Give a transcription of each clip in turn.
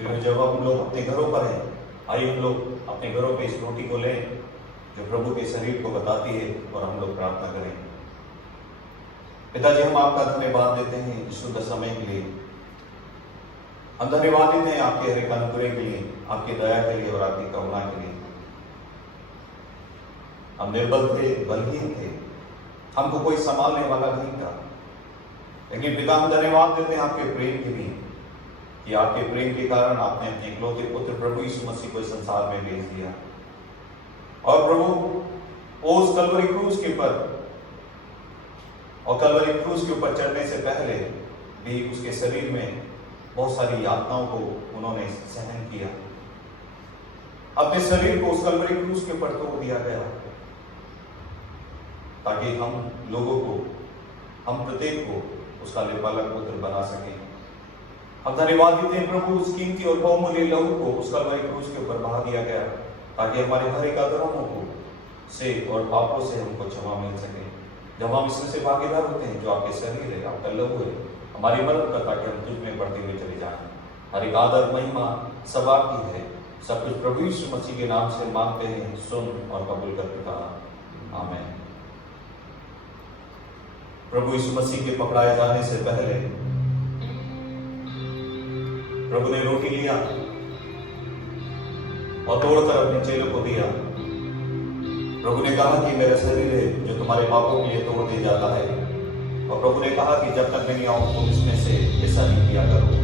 फिर जब हम लोग अपने घरों पर हैं, आइए हम लोग अपने घरों पे इस रोटी को लें जो प्रभु के शरीर को बताती है और हम लोग प्रार्थना करें। पिताजी, हम आपका धन्यवाद देते हैं इस शुद्ध समय के लिए। हम धन्यवाद देते हैं आपके हर एक अनुग्रह के लिए, आपकी दया के लिए और आपकी करुणा के लिए। हम निर्बल थे, बलहीन थे, हमको कोई संभालने वाला नहीं था, लेकिन पिता हम धन्यवाद देते हैं आपके प्रेम के लिए कि आपके प्रेम के कारण आपने अपने इकलौते पुत्र प्रभु यीशु मसीह को इस संसार में भेज दिया। और प्रभु उस कलवरी क्रूस के ऊपर चढ़ने से पहले भी उसके शरीर में बहुत सारी यातनाओं को उन्होंने सहन किया। अपने शरीर को उस कलवरी क्रूस के ऊपर तोड़ दिया गया ताकि हम लोगों को, हम प्रत्येक को उसका लेपालक पुत्र बना सके। हम धन्यवाद देते हैं प्रभु उस कीमती और बहुमूल्य लहू को उस कलवरी क्रूस के ऊपर बहा दिया गया ताकि हमारे हर एक अधर्मों को से और पापों से हमको क्षमा मिल सके। जब हम इसमें से भागीदार होते हैं जो आपके शरीर है, आपका लहू है, हमारी मदद कर ताकि हम तुझ में बढ़ते हुए चले जाएं। हर एक आदर महिमा सब आपकी है। सब कुछ प्रभु यीशु मसीह के नाम से मांगते हैं, सुन और कबूल कर पिता, आमीन। प्रभु यीशु मसीह के पकड़ाए जाने से पहले प्रभु ने रोटी लिया और तोड़कर अपने चेलों को दिया। प्रभु ने कहा कि मेरा शरीर है जो तुम्हारे पापों के लिए तोड़ दिया जाता है। और प्रभु ने कहा कि जब तक मैं नहीं आऊं तुम इसमें से ऐसा नहीं किया करो।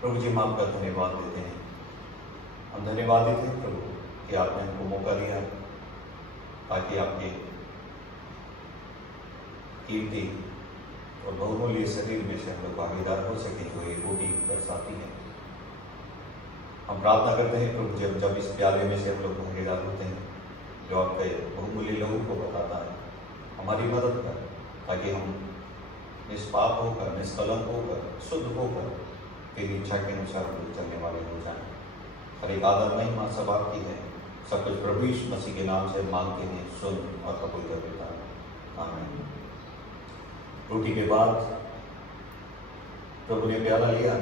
प्रभु जी हम आपका धन्यवाद देते हैं। हम धन्यवाद देते हैं प्रभु कि आपने हमको मौका दिया ताकि आपके कीमती और बहुमूल्य शरीर में से हम लोग भागीदार हो सके जो ये रोटी दर्शाती है। हम प्रार्थना करते हैं प्रभु जब इस प्याले में से हम लोग भागीदार होते हैं जो आपके बहुमूल्य लोगों को बताता है, हमारी मदद कर ताकि हम निष्पाप होकर, निष्कलंक होकर, शुद्ध होकर तेरी इच्छा के अनुसार हम लोग चलने वाले हो जाएं। हर एक आदर महिमा सब आपकी है। सब कुछ प्रभु यीशु मसीह के नाम से मांगते हैं, सुन और कबूल कर देता है। आमीन। रोटी के बाद प्रभु ने प्याला लिया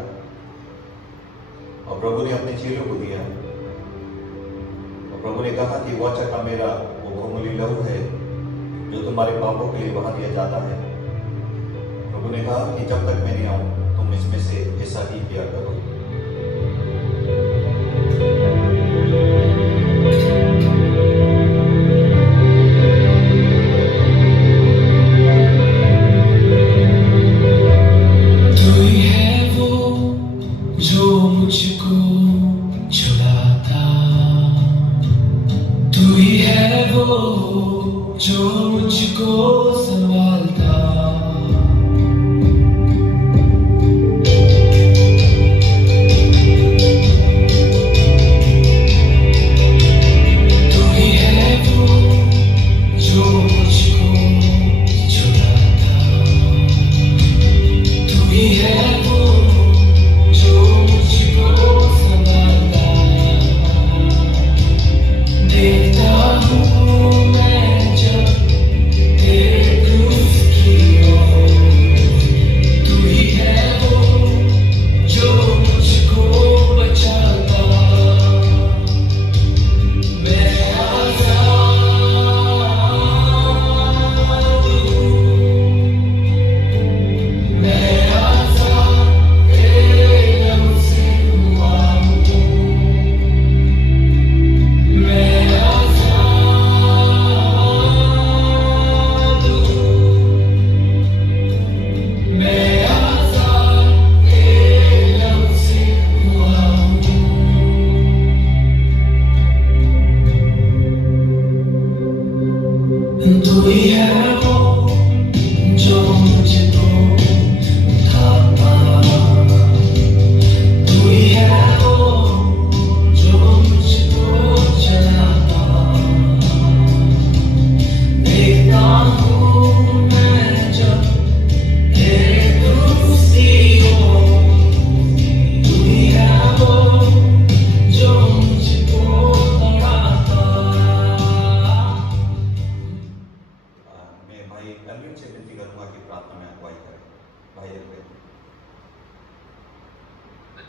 और प्रभु ने अपने चेलों को दिया और प्रभु ने कहा कि वह चक्का मेरा वो बहुमूल्य लहू है जो तुम्हारे पापों के लिए बहा दिया जाता है। प्रभु ने कहा कि जब तक मैं नहीं आऊं तुम इसमें से ऐसा ही किया करो।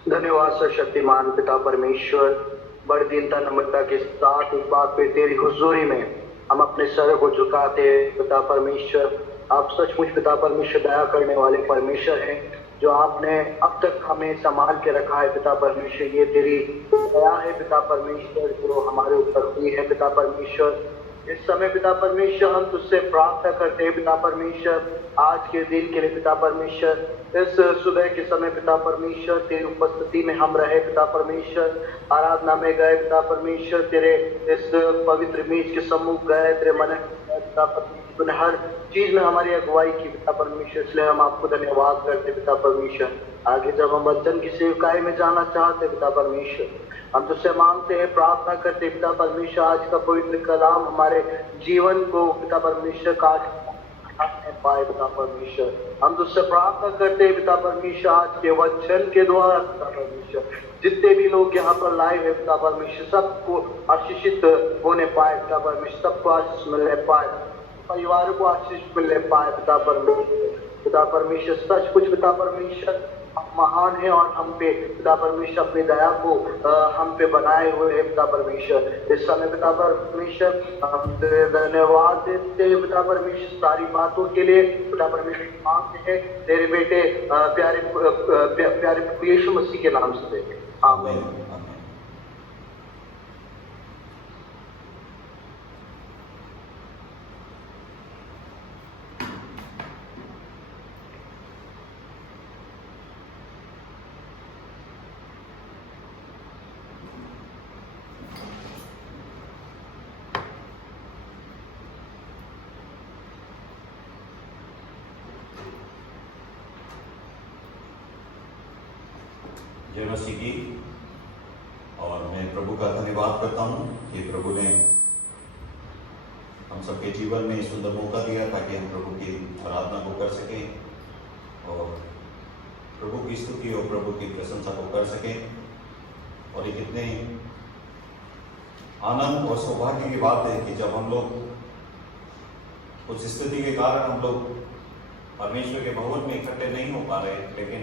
धन्यवाद सर्वशक्तिमान पिता परमेश्वर, बड़ी दीनता नम्रता के साथ इस बात पे तेरी हुजूरी में हम अपने सर को झुकाते हैं। पिता परमेश्वर, आप सचमुच पिता परमेश्वर दया करने वाले परमेश्वर हैं, जो आपने अब तक हमें संभाल के रखा है। पिता परमेश्वर, ये तेरी दया है पिता परमेश्वर जो हमारे ऊपर हुई है। पिता परमेश्वर, इस समय पिता परमेश्वर हम तुझसे प्रार्थना करते हैं पिता परमेश्वर, आज के दिन के लिए पिता परमेश्वर, इस सुबह के समय पिता परमेश्वर तेरी उपस्थिति में हम रहे पिता परमेश्वर, आराधना में गए पिता परमेश्वर, तेरे इस पवित्र मेज के सम्मुख गए, तेरे मन पिता परमेश्वर तूने हर चीज में हमारी अगुवाई की पिता परमेश्वर, इसलिए हम आपको धन्यवाद करते पिता परमेश्वर। आगे जब हम वचन की सेवकाई में जाना चाहते पिता परमेश्वर, हम तुझसे मांगते हैं, प्रार्थना करते पिता परमेश्वर, आज का पवित्र कलाम हमारे जीवन को पिता परमेश्वर का पाए पिता परमेश्वर। हम तुझसे प्रार्थना करते हैं पिता परमेश्वर, आज के वचन के द्वारा पिता परमेश्वर जितने भी लोग यहाँ पर लाइव है पिता परमेश्वर, सबको आशीषित होने पाए पिता परमेश्वर, सबको आशीष मिलने पाए, परिवार को आशीष मिलने पाए पिता परमेश्वर। पिता परमेश्वर, सच कुछ पिता परमेश्वर महान है और हम पे पिता परमेश्वर अपनी दया को हम पे बनाए हुए है पिता परमेश्वर। इस समय पिता परमेश्वर हम धन्यवाद देते हैं पिता परमेश्वर सारी बातों के लिए। पिता परमेश्वर मांगते हैं तेरे बेटे प्यारे यीशु मसीह के नाम से, आमीन। जय मसीह की। और मैं प्रभु का धन्यवाद करता हूँ कि प्रभु ने हम सबके जीवन में सुंदर मौका दिया ताकि हम प्रभु की आराधना को कर सकें और प्रभु की स्तुति और प्रभु की प्रशंसा को कर सकें। और ये कितने आनंद और सौभाग्य की बात है कि जब हम लोग उस स्थिति के कारण हम लोग परमेश्वर के भवन में इकट्ठे नहीं हो पा रहे, लेकिन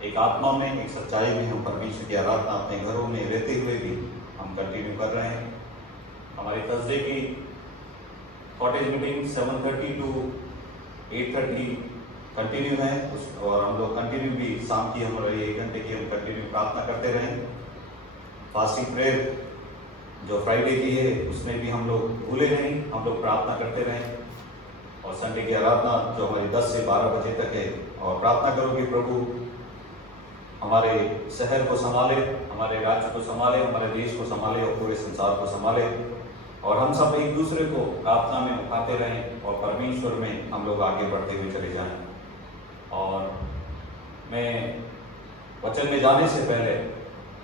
एक आत्मा में, एक सच्चाई में हम परमेश्वर की आराधना अपने घरों में रहते हुए भी हम कंटिन्यू कर रहे हैं। हमारी थर्सडे की कॉटेज मीटिंग 7:30 to 8:30 कंटिन्यू है और हम लोग कंटिन्यू भी शाम की हमारी 1 घंटे की हम कंटिन्यू प्रार्थना करते रहें। फास्टिंग प्रेयर जो फ्राइडे की है उसमें भी हम लोग भूले नहीं, हम लोग प्रार्थना करते रहें। और संडे की आराधना जो हमारी 10 से 12 बजे तक है, और प्रार्थना करो कि प्रभु हमारे शहर को संभाले, हमारे राज्य को संभाले, हमारे देश को संभाले और पूरे संसार को संभाले, और हम सब एक दूसरे को प्रार्थना में उठाते रहें और परमेश्वर में हम लोग आगे बढ़ते हुए चले जाएं। और मैं वचन में जाने से पहले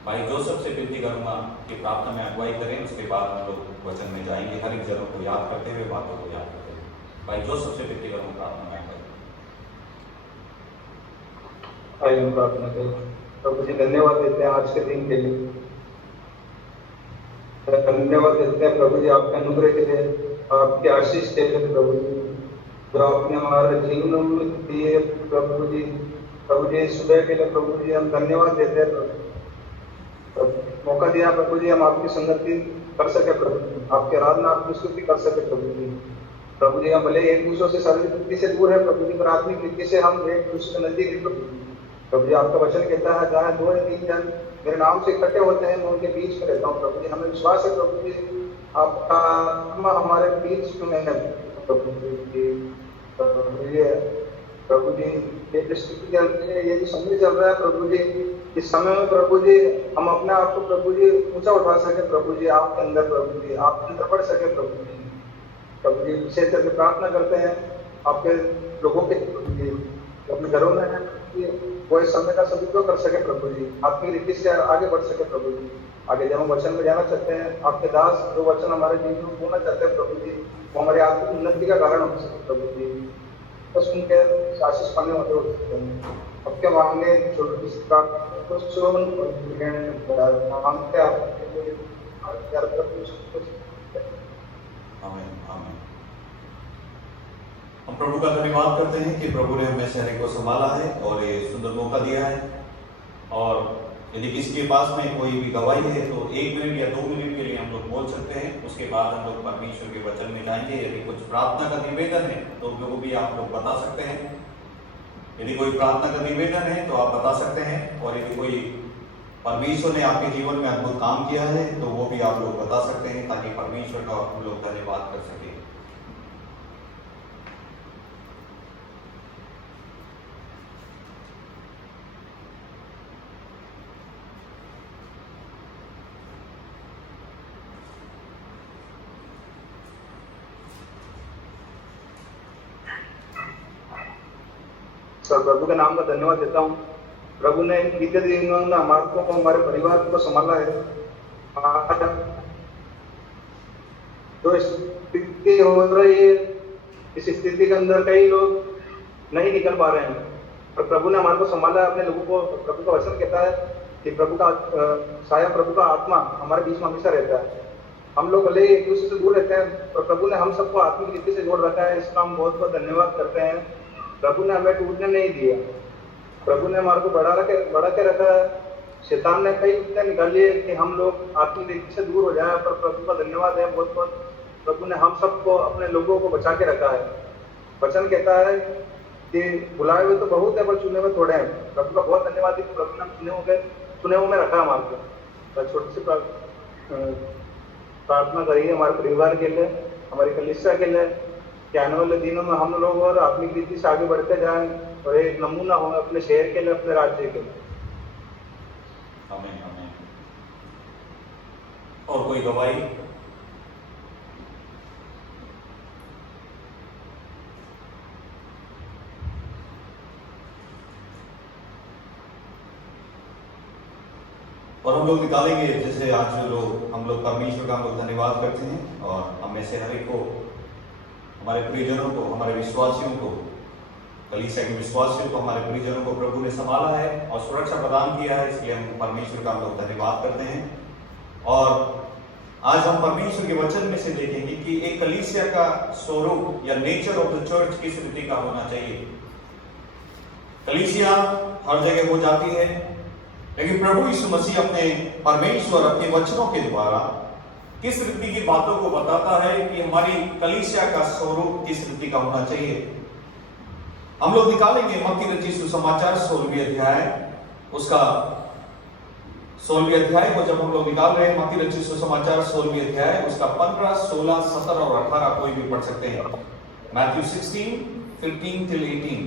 भाई जोसेफ से विनती करूंगा कि प्रार्थना में अगुवाई करें, उसके बाद हम लोग वचन में जाएंगे, हर एक जनों को याद करते हुए, बातों को याद करते हुए। भाई जोसेफ से विनती करूंगा प्रार्थना में अगुवाई। आइए हम प्रार्थना करें। प्रभु जी धन्यवाद देते हैं आज के दिन के लिए, धन्यवाद देते हैं प्रभु जी आपके अनुग्रह के लिए, आपके आशीष के लिए प्रभु जी, जो आपने हमारे जीवन में दिए प्रभु जी। प्रभु जी सुबह के लिए प्रभु जी हम धन्यवाद देते हैं प्रभु, मौका दिया प्रभु जी हम आपकी संगति कर सके प्रभु जी, आपकी आराधना आपकी स्तुति कर सके प्रभु जी। प्रभु जी हम भले एक दूसरे से शारीरिक रीति से दूर है प्रभु जी, पर आत्मिक रीति से हम एक दूसरे के नजदीक है प्रभु जी। प्रभु जी आपका वचन कहता है जहाँ 2 या 3 जन मेरे नाम से इकट्ठे होते हैं मैं उनके बीच में रहता हूँ प्रभु जी। हमें विश्वास है प्रभु जी आपका हमारे बीच में है प्रभु जी। प्रभु जी ये स्थिति चल रही है, ये जो समय चल रहा है प्रभु जी, इस समय में प्रभु जी हम अपने आप को प्रभु जी ऊंचा उठा सके प्रभु जी, आपके अंदर प्रभु जी, आपके अंदर बढ़ सके प्रभु जी। प्रभु जी विशेष करके प्रार्थना करते हैं आपके लोगों के प्रभु जी, अपने घरों में है वो इस समय का सदुपयोग कर सके प्रभु जी, आपकी रीति से आगे बढ़ सके प्रभु जी। आगे जब हम वचन में जाना चाहते हैं, आपके दास जो वचन हमारे जीवन में बोलना चाहते हैं प्रभु जी, वो हमारी आत्मिक उन्नति का कारण हो सके प्रभु जी, बस उनके आशीष पाने वाले हो सकते हैं। आपके मांगे छोटी सी मांगते हम प्रभु का धन्यवाद करते हैं कि प्रभु ने हमें शहर को संभाला है और ये सुंदर मौका दिया है। और यदि किसी के पास में कोई भी गवाही है तो 1 मिनट या 2 मिनट के लिए हम लोग बोल सकते हैं, उसके बाद हम लोग परमेश्वर के वचन में जाएंगे। यदि कुछ प्रार्थना का निवेदन है तो वो भी आप लोग बता सकते हैं। यदि कोई प्रार्थना का निवेदन है तो आप बता सकते हैं, और यदि कोई परमेश्वर ने आपके जीवन में अद्भुत काम किया है तो वो भी आप लोग बता सकते हैं, ताकि परमेश्वर का हम लोग धन्यवाद कर सकें। सर प्रभु के नाम का धन्यवाद देता हूँ। प्रभु ने बीते दिनों में हमारे को, हमारे परिवार को संभाला है। जो स्थिति हो रही है, इस स्थिति के अंदर कई लोग नहीं निकल पा रहे हैं, और प्रभु ने हमारे को संभाला है, अपने लोगों को। प्रभु का वचन कहता है कि प्रभु का साया, प्रभु का आत्मा हमारे बीच में हमेशा रहता है। हम लोग भले एक दूसरे से दूर रहते हैं, पर प्रभु ने हम सबको आत्मिक रीति से जोड़ रखा है। इसका हम बहुत बहुत धन्यवाद करते हैं। प्रभु ने हमें टूटने नहीं दिया, प्रभु ने हमारे को बढ़ा के रखा है। शैतान ने कई युक्तियां निकाली है कि हम लोग आत्मिक रीति से दूर हो जाए, पर प्रभु का धन्यवाद है बहुत बहुत, प्रभु ने हम सबको, अपने लोगों को बचा के रखा है। वचन कहता है कि बुलाए हुए तो बहुत है पर चुने हुए थोड़े हैं। प्रभु का बहुत धन्यवाद है कि प्रभु ने चुने हुए में रखा हमारे को। छोटी सी प्रार्थना करिए हमारे परिवार के लिए, हमारी कलीसिया के लिए, कि आने वाले दिनों में हम लोग और आत्मिक रीति से आगे बढ़ते जाएं और एक नमूना हो अपने शहर के लिए, अपने राज्य के लिए। आमीन आमीन। और कोई गवाही? और हम लोग निकालेंगे, जैसे आज जो लोग हम लोग परमेश्वर का हम लोग धन्यवाद करते हैं और हम में से हर एक को, हमारे प्रियजनों को, हमारे विश्वासियों को, कलीसिया के विश्वासियों को, हमारे प्रियजनों को प्रभु ने संभाला है और सुरक्षा प्रदान किया है, इसलिए हम परमेश्वर का हम लोग धन्यवाद करते हैं। और आज हम परमेश्वर के वचन में से देखेंगे कि एक कलीसिया का स्वरूप या नेचर ऑफ द चर्च किस रीति का होना चाहिए। कलीसिया हर जगह हो जाती है, लेकिन प्रभु यीशु मसीह अपने परमेश्वर अपने वचनों के द्वारा किस रीति की बातों को बताता है कि हमारी कलीसिया का स्वरूप किस रीति का होना चाहिए। हम लोग निकालेंगे मत्ती रचित सुसमाचार 16वें अध्याय, उसका 16वें अध्याय को जब हम लोग निकाल रहे हैं, मत्ती रचित सुसमाचार 16वें अध्याय, उसका 15, 16, 17 और 18 कोई भी पढ़ सकते हैं। Matthew 16, 15 till 18।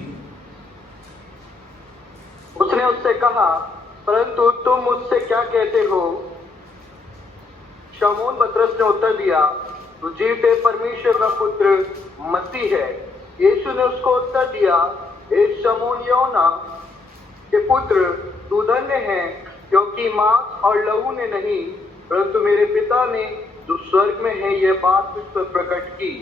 उसने उससे कहा, परंतु तुम मुझसे क्या कहते हो? शमून पतरस ने उत्तर दिया, तू जीवते परमेश्वर का पुत्र मसीह है। यीशु ने उसको उत्तर दिया, हे शमून योना के पुत्र, तू धन्य है, क्योंकि मांस और लहू ने नहीं, परंतु मेरे पिता ने जो स्वर्ग में है यह बात तुझ पर प्रकट की।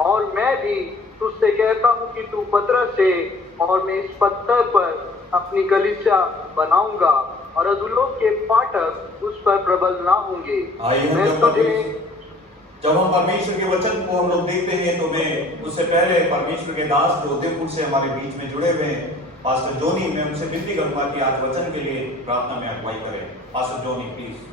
और मैं भी तुझसे कहता हूँ कि तू पतरस है, और मैं इस पत्थर पर अपनी कलीसिया बनाऊंगा, और अधोलोक के फाटक उस पर प्रबल ना होंगे। मैं तुझे, जब हम परमेश्वर के वचन को हम लोग देखते हैं तो मैं उससे पहले परमेश्वर के दास जो उदयपुर से हमारे बीच में जुड़े हुए हैं, पास्टर जोनी, मैं उनसे विनती करूंगा कि आज वचन के लिए प्रार्थना में अगुवाई करें। Pastor Johnny please.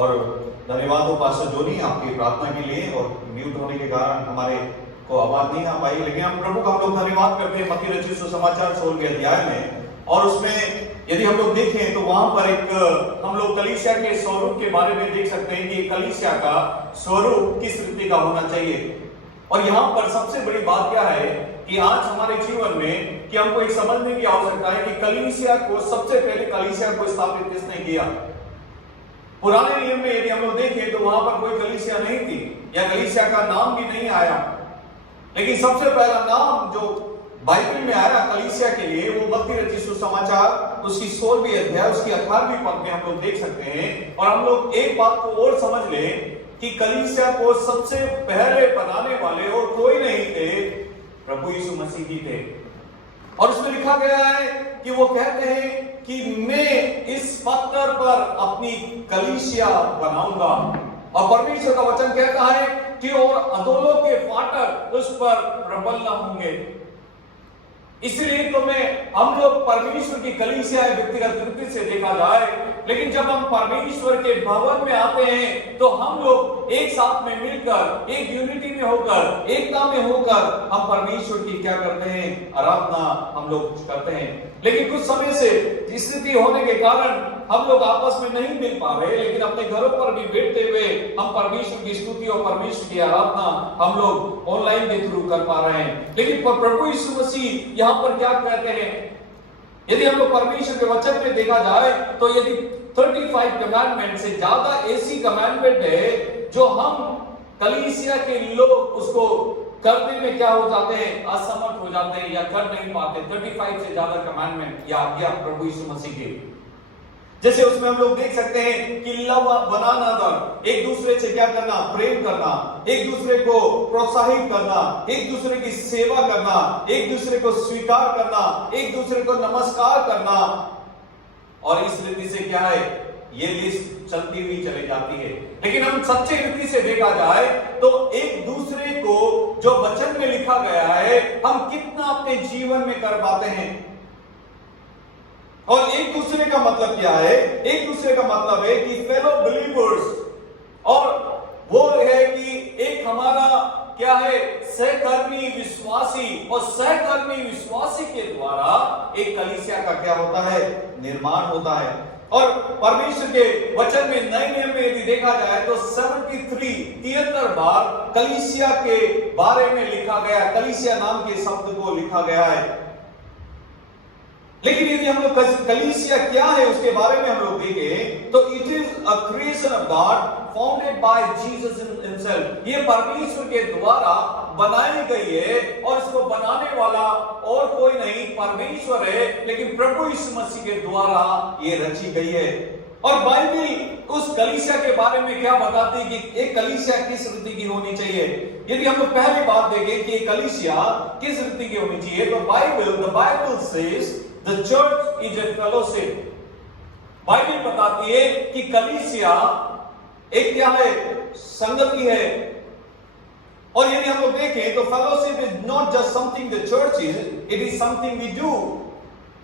और धन्यवाद हो पास्टर जोनी आपकी प्रार्थना के लिए, और म्यूट होने के कारण हमारे को आवाज नहीं आ पाई, लेकिन हम प्रभु का हम लोग धन्यवाद करते हैं मत्ती रचित सुसमाचार 16वें अध्याय में। और उसमें यदि हम लोग देखें तो वहां पर एक हम लोग कलीसिया के स्वरूप के बारे में देख सकते हैं कि कलीसिया का स्वरूप किस रीति का होना चाहिए। और यहाँ पर सबसे बड़ी बात क्या है कि आज हमारे जीवन में कि हमको एक समझने की आवश्यकता है कि कलीसिया को सबसे पहले कलीसिया को स्थापित किसने किया। पुराने नियम में यदि हम लोग देखें तो वहां पर कोई कलीसिया नहीं थी या कलीसिया का नाम भी नहीं आया, लेकिन सबसे पहला नाम जो बाइबल में आया कलीसिया के लिए वो मत्ती रचित सुसमाचार उसकी 16वीं अध्याय उसकी 18वीं पद में हम लोग देख सकते हैं। और हम लोग एक बात को और समझ लें कि कलीसिया को सबसे पहले बनाने वाले और कोई नहीं थे, प्रभु यीशु मसीह ही थे। और उसमें लिखा गया है कि वो कहते हैं कि मैं इस पत्थर पर अपनी कलीसिया बनाऊंगा, और परमेश्वर का वचन कहता है कि और अधोलोक के फाटक उस पर प्रबल न होंगे। इसलिए तो हम लोग परमेश्वर की कलीसिया व्यक्तिगत रीति से देखा जाए, लेकिन जब हम परमेश्वर के भवन में आते हैं तो हम लोग एक साथ में मिलकर एक यूनिटी में होकर एकता में होकर हम परमेश्वर की क्या करते हैं, आराधना हम लोग करते हैं। लेकिन कुछ समय से स्थिति होने के कारण हम लोग आपस में नहीं मिल पा रहे, लेकिन अपने घरों पर भी बैठते हुए हम परमेश्वर की स्तुति और परमेश्वर की आराधना हम लोग ऑनलाइन के थ्रू कर पा रहे हैं। लेकिन प्रभु यीशु मसीह यहाँ पर क्या कहते हैं, यदि हम लोग परमेश्वर के वचन में देखा जाए तो यदि 35 कमांडमेंट से ज्यादा ऐसी कमांडमेंट है जो हम कलीसिया के लोग उसको करने में क्या हो जाते हैं, असमर्थ हो जाते हैं या कर नहीं पाते। 35 से ज्यादा कमांडमेंट या आज्ञा प्रभु यीशु मसीह के, जैसे उसमें हम लोग देख सकते हैं कि लव बनाना दर, एक दूसरे से क्या करना, प्रेम करना, एक दूसरे को प्रोत्साहित करना, एक दूसरे की सेवा करना, एक दूसरे को स्वीकार करना, एक दूसरे को नमस्कार करना। और इस रीति से क्या है, ये लिस्ट चलती हुई चली जाती है। लेकिन हम सच्चे रीति से देखा जाए तो एक दूसरे को जो वचन में लिखा गया है हम कितना अपने जीवन में कर पाते हैं। और एक दूसरे का मतलब क्या है, एक दूसरे का मतलब है कि फेलो बिलीवर्स, और वो है कि एक हमारा क्या है? सहकर्मी विश्वासी, और सहकर्मी विश्वासी के द्वारा एक कलीसिया का क्या होता है? निर्माण होता है। और परमेश्वर के वचन में नए नियम में यदि देखा जाए तो 73 बार कलीसिया के बारे में लिखा गया, कलीसिया नाम के शब्द को लिखा गया है। लेकिन यदि हम लोग कलीसिया क्या है उसके बारे में हम लोग देखें तो it is a creation of God founded by Jesus himself. ये परमेश्वर के द्वारा बनाई गई है, और इसको बनाने वाला और कोई नहीं, परमेश्वर है, लेकिन प्रभु यीशु मसीह के द्वारा ये रची गई है। और बाइबल उस कलीसिया के बारे में क्या बताती है कि एक कलीसिया किस रीति की होनी चाहिए। यदि हम लोग पहली बात देखें कि कलीसिया किस रीति की होनी चाहिए, तो the Bible says the church is A fellowship. Bible बताती है कि कलीसिया एक क्या है? संगति है। और यदि हम लोग देखें तो fellowship is not just something the church is, it is something we do.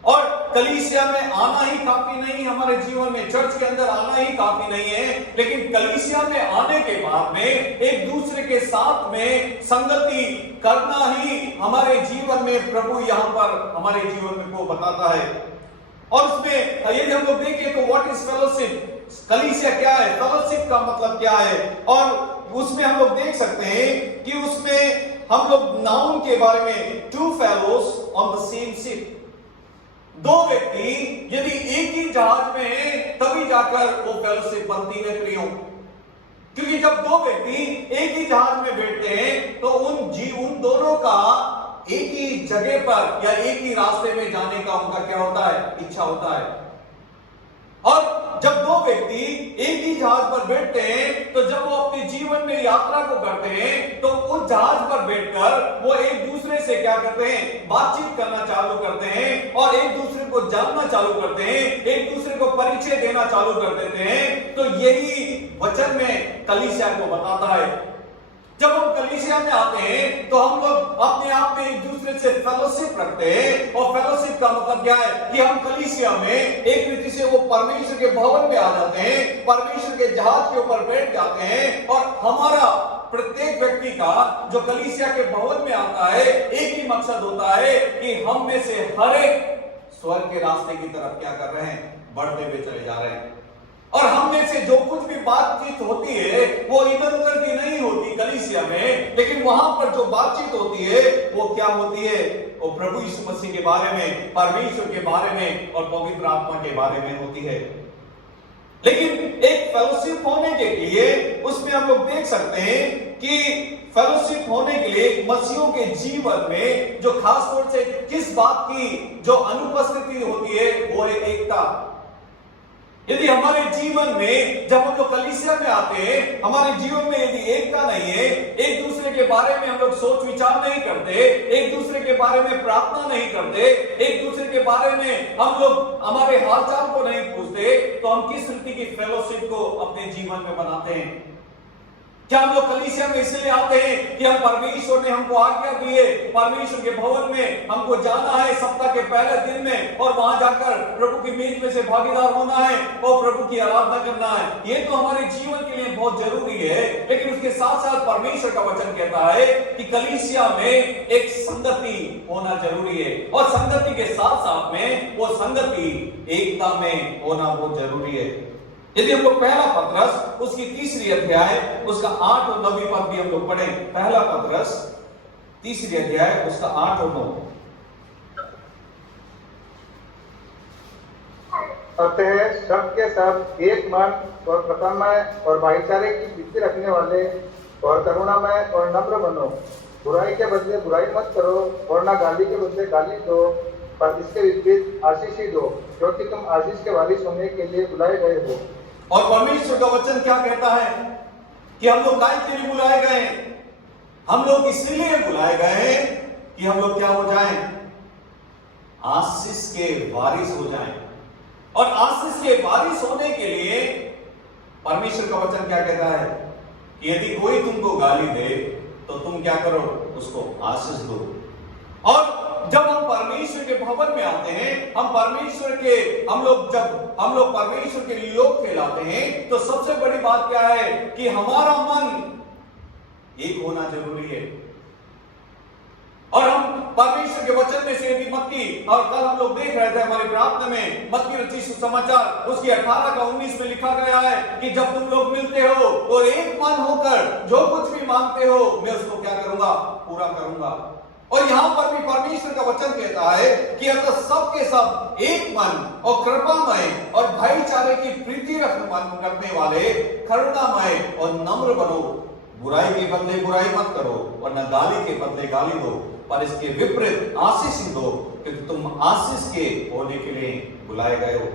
और कलीसिया में आना ही काफी नहीं हमारे जीवन में, चर्च के अंदर आना ही काफी नहीं है, लेकिन कलीसिया में आने के बाद में एक दूसरे के साथ में संगति करना ही हमारे जीवन में प्रभु यहां पर हमारे जीवन में को बताता है। और उसमें यदि हम लोग देखें तो व्हाट इज फेलोशिप, कलीसिया क्या है, फेलोशिप का मतलब क्या है, और उसमें हम लोग देख सकते हैं कि उसमें हम लोग नाउन के बारे में, two fellows on the same ship. दो व्यक्ति यदि एक ही जहाज में हैं तभी जाकर वो फेलोशिप बनती है प्रियो। क्योंकि जब दो व्यक्ति एक ही जहाज में बैठते हैं तो उन दोनों का एक ही जगह पर या एक ही रास्ते में जाने का उनका क्या होता है? इच्छा होता है। और जब दो व्यक्ति एक ही जहाज पर बैठते हैं तो जब वो अपने जीवन में यात्रा को करते हैं तो उस जहाज पर बैठकर वो एक दूसरे से क्या करते हैं? बातचीत करना चालू करते हैं, और एक दूसरे को जानना चालू करते हैं, एक दूसरे को परिचय देना चालू कर देते हैं। तो यही वचन में कलीसिया को बताता है। जब हम कलीसिया में आते हैं तो हम लोग अपने आप में एक दूसरे से फेलोशिप रखते हैं, और फेलोशिप का मतलब क्या है? कि हम कलीसिया में एक रीति से वो परमेश्वर के भवन में आ जाते हैं, परमेश्वर के जहाज के ऊपर बैठ जाते हैं, और हमारा प्रत्येक व्यक्ति का जो कलीसिया के भवन में आता है एक ही मकसद होता है कि हम में से हर एक स्वर्ग के रास्ते की तरफ क्या कर रहे हैं? बढ़ते हुए चले जा रहे हैं। और हम में से जो कुछ भी बातचीत होती है वो इधर उधर की नहीं होती कलीसिया में, लेकिन वहां पर जो बातचीत होती है वो क्या होती है? वो प्रभु यीशु मसीह के बारे में, परमेश्वर के बारे में और पवित्र आत्मा के बारे में होती है। लेकिन एक फेलोशिप होने के लिए उसमें हम लोग देख सकते हैं कि फेलोशिप होने के लिए मसीहों के जीवन में जो खास तौर से किस बात की जो अनुपस्थिति होती है वो है एकता। यदि हमारे जीवन में जब हम लोग कलीसिया में आते हैं, हमारे जीवन में यदि एकता नहीं है, एक दूसरे के बारे में हम लोग सोच विचार नहीं करते, एक दूसरे के बारे में प्रार्थना नहीं करते, एक दूसरे के बारे में हम लोग हमारे हालचाल को नहीं पूछते, तो हम किस रीति की फेलोशिप को अपने जीवन में बनाते हैं? क्या हम लोग कलीसिया में इसलिए आते हैं कि हम परमेश्वर ने हमको आज्ञा दी है, परमेश्वर के भवन में हमको जाना है सप्ताह के पहले दिन में, और वहां जाकर प्रभु की मेज में से भागीदार होना है और प्रभु की आराधना करना है? ये तो हमारे जीवन के लिए बहुत जरूरी है, लेकिन उसके साथ साथ परमेश्वर का वचन कहता है कि कलीसिया में एक संगति होना जरूरी है, और संगति के साथ साथ में वो संगति एकता में होना बहुत जरूरी है। यदि हम लोग पहला पत्रस उसकी 3री अध्याय उसका 8 और 9 पद भी हम लोग पढ़ें, पहला पत्रस 3री अध्याय उसका 8 और 9। अतः सबके सब एक मन और प्रथममय और भाईचारे की वृत्ति रखने वाले और करुणामय और नम्र बनो। बुराई के बदले बुराई मत करो, और ना गाली के बदले गाली दो, पर इसके विपरीत आशीष ही दो, क्योंकि तुम आशीष के वारिस होने के लिए बुलाए गए हो। और परमेश्वर का वचन क्या कहता है कि हम लोग काय के लिए बुलाए गए हैं? हम लोग इसलिए बुलाए गए हैं कि हम लोग क्या हो जाएं? आशीष के वारिस हो जाएं। और आशीष के वारिस होने के लिए परमेश्वर का वचन क्या कहता है कि यदि कोई तुमको गाली दे तो तुम क्या करो? उसको आशीष दो। और जब हम परमेश्वर के भवन में आते हैं, हम लोग परमेश्वर के लोग कहलाते हैं, तो सबसे बड़ी बात क्या है कि हमारा मन एक होना जरूरी है। और हम परमेश्वर के वचन में से यदि मत्ती, और कल हम लोग देख रहे थे हमारी प्रार्थना में मत्ती रचित सुसमाचार उसकी 18 का 19 में लिखा गया है कि जब तुम लोग मिलते हो और एक मन होकर जो कुछ भी मांगते हो मैं उसको क्या करूंगा, पूरा करूंगा। और यहां पर भी परमेश्वर का वचन कहता है कि अगर सबके सब एक मन और कृपामय और भाईचारे की प्रीति रखने वाले, करुणामय और नम्र बनो, बुराई के बदले बुराई मत करो और न गाली के बदले गाली दो, पर इसके विपरीत आशीष दो, क्योंकि तुम आशीष के होने के लिए बुलाए गए हो।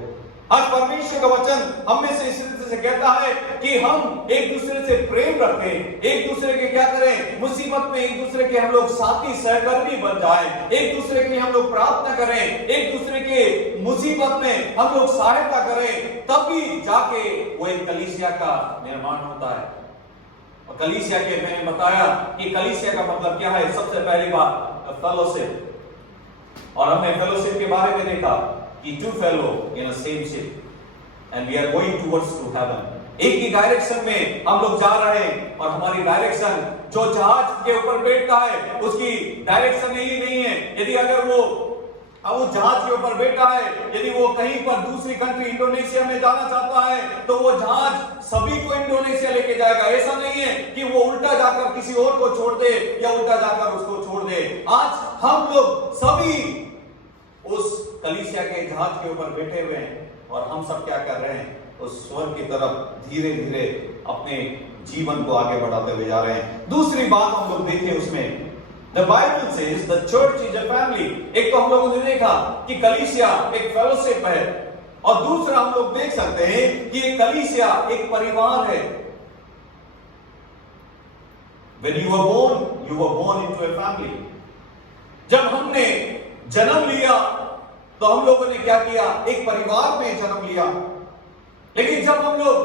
आज परमेश्वर का वचन हम में से इस रीति से कहता है कि हम एक दूसरे से प्रेम रखें, एक दूसरे के क्या करें, मुसीबत में एक दूसरे के हम लोग साथी सहकर्मी बन जाएं, एक दूसरे के लिए हम लोग प्रार्थना करें, एक दूसरे के मुसीबत में हम लोग सहायता करें, तभी जाके वो एक कलीसिया का निर्माण होता है। और कलीसिया के मैंने बताया कि कलीसिया का मतलब क्या है। सबसे पहली बात फेलोशिप, और हमने फेलोशिप के बारे में देखा कि two fellow in a same ship and we are going towards to heaven. एक ही डायरेक्शन में हम लोग जा रहे हैं, और हमारी डायरेक्शन जो जहाज के ऊपर बैठता है उसकी डायरेक्शन यही नहीं है। यदि अगर वो जहाज के ऊपर बैठा है, यदि वो कहीं पर दूसरी कंट्री इंडोनेशिया में जाना चाहता है तो वो जहाज सभी को इंडोनेशिया लेके जाएगा। ऐसा नहीं है कि वो उल्टा जाकर किसी और को छोड़ दे या उल्टा जाकर उसको छोड़ दे। आज हम लोग सभी उस कलीसिया के जहाज के ऊपर बैठे हुए हैं, और हम सब क्या कर रहे हैं, उस स्वर्ग की तरफ धीरे धीरे अपने जीवन को आगे बढ़ाते हुए जा रहे हैं। दूसरी बात हम लोग देखें उसमें, The Bible says the church is a family। एक तो हम लोगों ने देखा कि कलीसिया एक फेलोशिप है, और दूसरा हम लोग देख सकते हैं कि एक कलीसिया एक परिवार है। When you were born into a family। जब हमने जन्म लिया तो हम लोगों ने क्या किया, एक परिवार में जन्म लिया। लेकिन जब हम लोग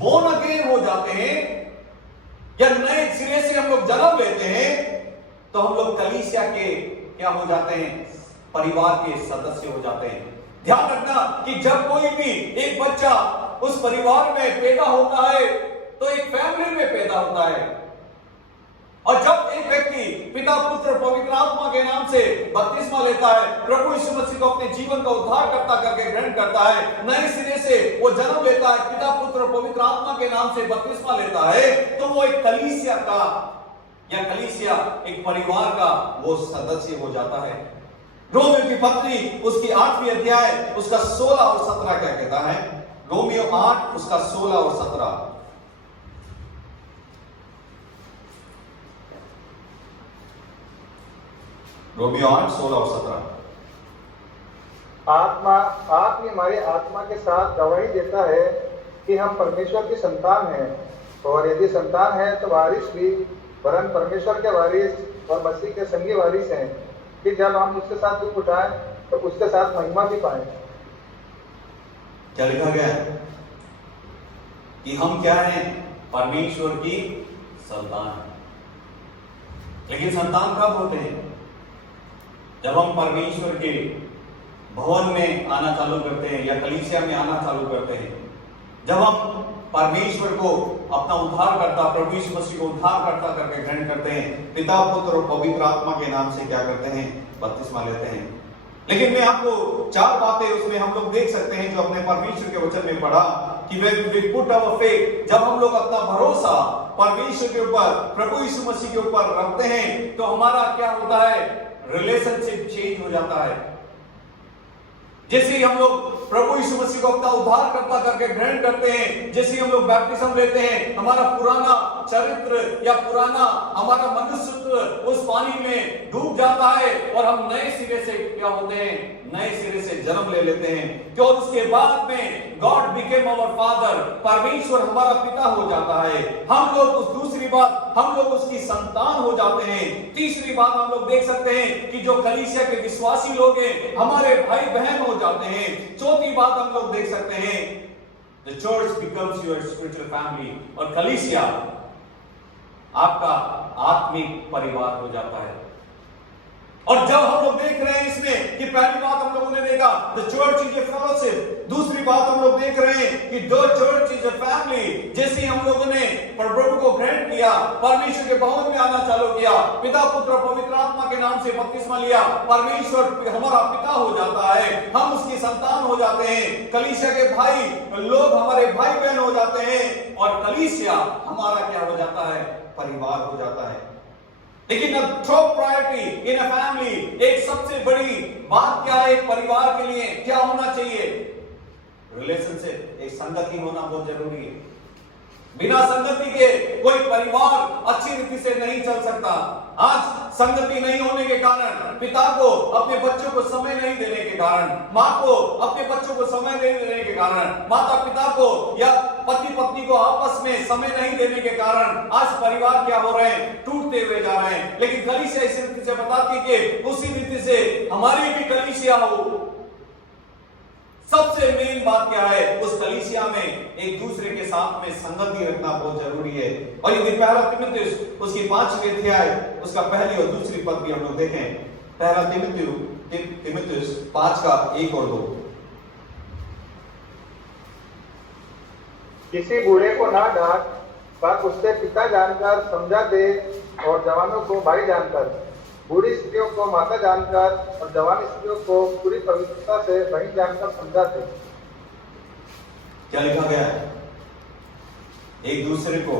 बोर्न अगेन हो जाते हैं या नए सिरे से हम लोग जन्म लेते हैं, तो हम लोग कलीसिया के क्या हो जाते हैं, परिवार के सदस्य हो जाते हैं। ध्यान रखना कि जब कोई भी एक बच्चा उस परिवार में पैदा होता है तो एक फैमिली में पैदा होता है, और जब एक व्यक्ति पिता पुत्र पवित्र आत्मा के नाम से बपतिस्मा लेता है, प्रभु यीशु मसीह को अपने जीवन का उद्धारकर्ता करके ग्रहण करता है, नए सिरे से वो जन्म लेता है, पिता पुत्र पवित्र आत्मा के नाम से बपतिस्मा लेता है, तो वो एक कलीसिया का या कलीसिया एक परिवार का वो सदस्य हो जाता है। रोमियो की पत्री उसकी 8वीं अध्याय उसका 16 और 17 क्या कहता है, रोमियो 8 उसका 16 और 17। रोमियो 8 16 और 17। आत्मा हमारे आत्मा के साथ गवाही देता है कि हम परमेश्वर की संतान हैं, और यदि संतान है तो वारिस भी, वरन परमेश्वर के वारिस और मसीह के संगी वारिस हैं, कि जब हम उसके साथ दुख उठाएं तो उसके साथ महिमा भी पाएं। क्या लिखा गया है कि हम क्या हैं, परमेश्वर की संतान हैं। लेकिन संतान कब होते हैं, जब हम परमेश्वर के भवन में आना चालू करते हैं या कलीसिया में आना चालू करते हैं, जब हम परमेश्वर को अपना उद्धारकर्ता प्रभु यीशु मसीह को उद्धारकर्ता करके ग्रहण करते हैं, पिता पुत्र और पवित्र आत्मा के नाम से क्या करते हैं, बपतिस्मा लेते हैं। लेकिन मैं आपको 4 बातें उसमें हम लोग देख सकते हैं जो अपने परमेश्वर के वचन में पढ़ा कि वे पुट आवर फेथ, जब हम लोग अपना भरोसा परमेश्वर के ऊपर प्रभु यीशु मसीह के ऊपर रखते हैं, तो हमारा क्या होता है, रिलेशनशिप चेंज हो जाता है। जैसे हम लोग प्रभु यीशु मसीह को अपना उद्धारकर्ता करके ग्रहण करते हैं, जैसे हम लोग बैप्टिज्म लेते हैं, हमारा पुराना चरित्र या पुराना हमारा मनुष्यत्व उस पानी में डूब जाता है और हम नए सिरे से क्या होते हैं, नए सिरे से जन्म ले लेते हैं। तो उसके बाद में गॉड बिकेम आवर फादर, परमेश्वर हमारा पिता हो जाता है। हम लोग उस दूसरी बात हम लोग उसकी संतान हो जाते हैं। तीसरी बात हम लोग देख सकते हैं कि जो कलीसिया के विश्वासी लोग हैं हमारे भाई बहन हो जाते हैं। चौथी बात हम लोग देख सकते हैं, the church becomes your spiritual family, और कलीसिया आपका आत्मिक परिवार हो जाता है। और जब हम लोग देख रहे हैं इसमें कि पहली बात हम लोगों ने देखा the church is a fellowship, दूसरी बात हम लोग देख रहे हैं कि the church is the family, जैसे ही हम लोगों ने प्रभु को ग्रहण किया, परमेश्वर के भवन में आना चालू किया, पिता पुत्र पवित्र आत्मा के नाम से बपतिस्मा लिया, परमेश्वर हमारा पिता हो जाता है, हम उसकी संतान हो जाते हैं, कलीसिया के भाई लोग हमारे भाई बहन हो जाते हैं, और कलीसिया हमारा क्या हो जाता है? परिवार हो जाता है। लेकिन top priority in a family, एक सबसे बड़ी बात क्या है एक परिवार के लिए? क्या होना चाहिए? रिलेशनशिप, एक संगति होना बहुत जरूरी है। बिना संगति के कोई परिवार अच्छी रीति से नहीं चल सकता। आज संगति नहीं होने के कारण, पिता को अपने बच्चों को समय नहीं देने के कारण, माँ को अपने बच्चों को समय नहीं देने के कारण, माता पिता को या पति पत्नी को आपस में समय नहीं देने के कारण आज परिवार क्या हो रहे हैं? टूटते हुए जा रहे हैं। लेकिन कलीसिया इस रीति से बताती कि उसी रीति से हमारी भी कलीसिया हो। सबसे मेन बात क्या है? उस कलीसिया में एक दूसरे के साथ में संगति रखना बहुत जरूरी है। और यदि पहला तीमुथियुस उसकी 5वीं अध्याय उसका पहली और दूसरी पद भी हम लोग देखें, पहला तीमुथियुस 5 का 1 और 2। किसी बूढ़े को ना डांट, पर उससे पिता जानकर समझा दे, और जवानों को भाई जानकर, बूढ़ी स्त्रियों को माता जानकर, और जवान स्त्रियों को पूरी पवित्रता से बहन जानकर समझा दे। क्या लिखा गया है? एक दूसरे को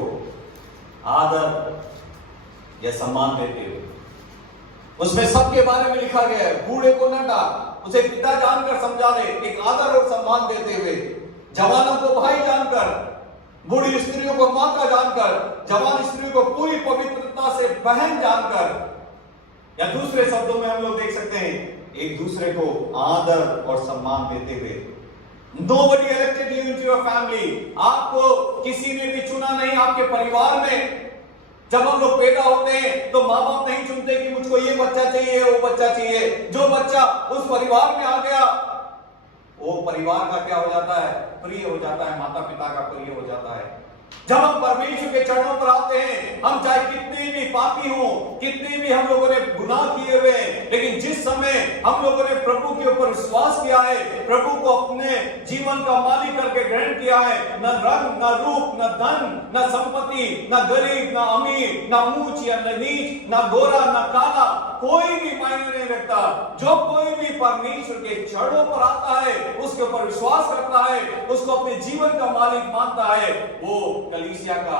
आदर या सम्मान देते हुए। उसमें सबके बारे में लिखा गया है। बूढ़े को न डांट, उसे पिता जानकर समझा दे, एक आदर और सम्मान देते हुए। जवानों को भाई जानकर, बूढ़ी स्त्रियों को माता जानकर, जवान स्त्रियों को पूरी पवित्रता से बहन जानकर, या दूसरे शब्दों में हम लोग देख सकते हैं एक दूसरे को आदर और सम्मान देते हुए। Nobody elected you into your family. आपको किसी ने भी चुना नहीं आपके परिवार में। जब हम लोग पैदा होते हैं तो माँ बाप नहीं चुनते कि मुझको ये बच्चा चाहिए, वो बच्चा चाहिए। जो बच्चा उस परिवार में आ गया, वो परिवार का क्या हो जाता है? प्रिय हो जाता है, माता पिता का प्रिय हो जाता है। जब हम परमेश्वर के चरणों पर आते हैं, हम चाहे कितने भी पापी हों, कितने भी हम लोगों ने गुनाह किए हुए, लेकिन जिस समय हम लोगों ने प्रभु के ऊपर विश्वास किया है, प्रभु को अपने जीवन का मालिक करके ग्रहण किया है, न रंग, न रूप, न धन, न संपत्ति, न गरीब, न अमीर, न ऊंच या न नीच, न गोरा, न काला, कोई भी मायने नहीं रखता। जो कोई भी परमेश्वर के चरणों पर आता है, उसके ऊपर विश्वास करता है, उसको अपने जीवन का मालिक मानता है, वो कलीसिया का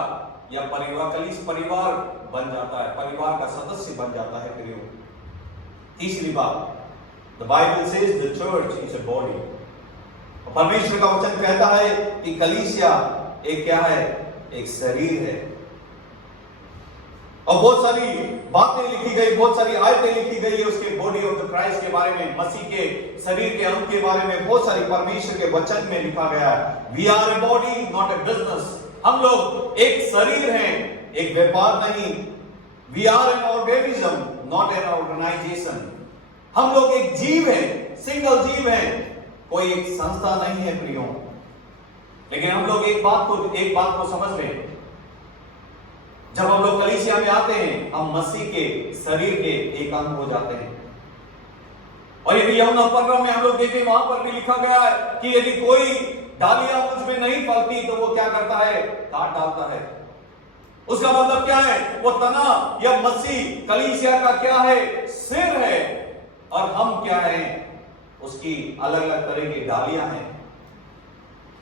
या परिवार बन जाता है, परिवार का सदस्य बन जाता है। प्रियो, तीसरी बात, the Bible says the church is a body. परमेश्वर का वचन कहता है कि कलीसिया एक क्या है? एक शरीर है। और बहुत सारी बातें लिखी गई, बहुत सारी आयतें लिखी गई है उसके बॉडी ऑफ द क्राइस्ट के बारे में, मसीह के शरीर के अंग के बारे में बहुत सारी परमेश्वर के वचन में लिखा गया है। We are a body, not a business. हम लोग एक शरीर हैं, एक व्यापार नहीं। We are an organism, not an organization. हम लोग एक जीव हैं, सिंगल जीव हैं, कोई एक संस्था नहीं है प्रियो। लेकिन हम लोग एक बात को समझ लें, जब हम लोग कलीसिया में आते हैं, हम मसीह के शरीर के एक अंग हो जाते हैं। और यदि यूहन्ना 15 में हम लोग देखें, वहां पर भी लिखा गया है कि यदि कोई डालियां मुझ में नहीं फलती तो वो क्या करता है? काट डालता है। उसका मतलब क्या है? वो तना या मसीह कलीसिया का क्या है? सिर है। और हम क्या हैं? उसकी अलग अलग तरह की डालियां हैं।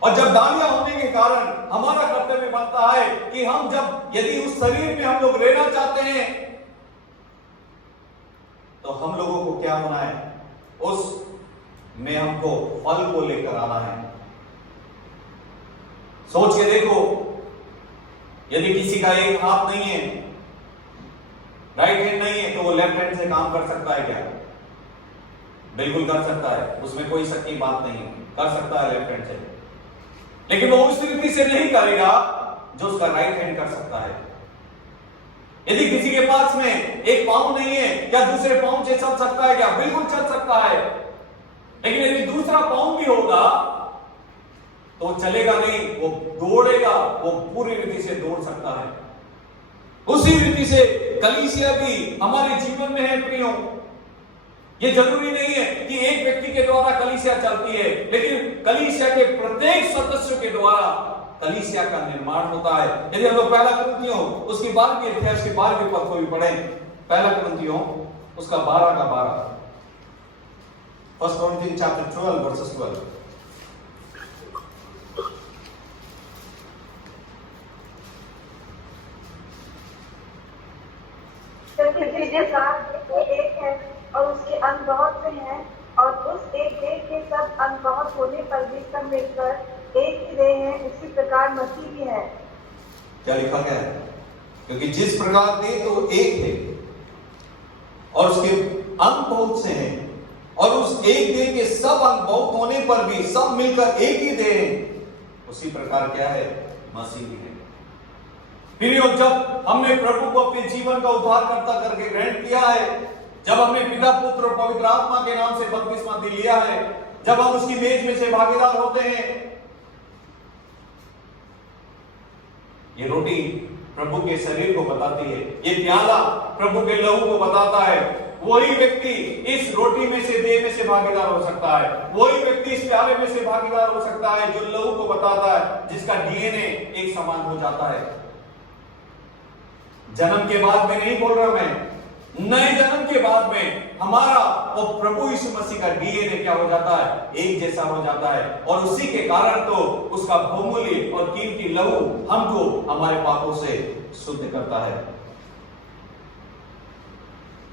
और जब डालियां होने के कारण हमारा कर्तव्य बनता है कि हम यदि उस शरीर में हम लोग रहना चाहते हैं, तो हम लोगों को क्या होना है? उस में हमको फल को लेकर आना है। सोच के देखो, यदि किसी का एक हाथ नहीं है, राइट हैंड नहीं है, तो वो लेफ्ट हैंड से काम कर सकता है क्या? बिल्कुल कर सकता है, उसमें कोई शक की बात नहीं है, कर सकता है लेफ्ट हैंड से। लेकिन वो उस रीति से नहीं करेगा जो उसका राइट हैंड कर सकता है। यदि किसी के पास में एक पांव नहीं है, क्या दूसरे पांव से चल सकता है क्या? बिल्कुल चल सकता है। लेकिन यदि दूसरा पांव भी होगा तो चलेगा नहीं, वो दौड़ेगा, वो पूरी रीति से दौड़ सकता है। उसी रीति से कलीसिया भी हमारे जीवन में है प्रियो। ये जरूरी नहीं है कि एक व्यक्ति के द्वारा कलीसिया चलती है, लेकिन कलीसिया के प्रत्येक सदस्य के द्वारा कलीसिया का निर्माण होता है। यदि हम लोग पहला कुरिन्थियों उसकी 12वीं अध्याय उसके 12वें पद को भी पढ़ें, पहला कुरिन्थियों उसका 12 का 12, फर्स्ट कोरिन्थियंस चैप्टर 12 वर्सेस 12। क्योंकि जिसके साथ वो एक है और उसके अंग बहुत से हैं, और उस एक देह के सब अंग बहुत होने पर भी सब मिलकर एक ही देह है, उसी प्रकार मसीह भी है। क्या लिखा गया है? क्योंकि जिस प्रकार देह तो एक है और उसके अंग बहुत से हैं, और उस एक देह के सब अंग बहुत होने पर भी सब मिलकर एक ही देह है, उसी प्रकार क्या है? मसीह भी है। फिर जब हमने प्रभु को अपने जीवन का उद्धारकर्ता करके ग्रहण किया है, जब हमने पिता पुत्र और पवित्र आत्मा के नाम से बपतिस्मा लिया है, जब हम उसकी मेज में से भागीदार होते हैं, ये रोटी प्रभु के शरीर को बताती है, ये प्याला प्रभु के लहू को बताता है। वही व्यक्ति इस रोटी में से, देह में से भागीदार हो सकता है, वही व्यक्ति इस प्याले में से भागीदार हो सकता है जो लहू को बताता है, जिसका डीएनए एक समान हो जाता है। जन्म के बाद में नहीं बोल रहा मैं, नए जन्म के बाद में हमारा और प्रभु यीशु मसीह का डीएनए क्या हो जाता है? एक जैसा हो जाता है, और उसी के कारण तो उसका बहुमूल्य और कीमती लहू हमको हमारे पापों से शुद्ध करता है।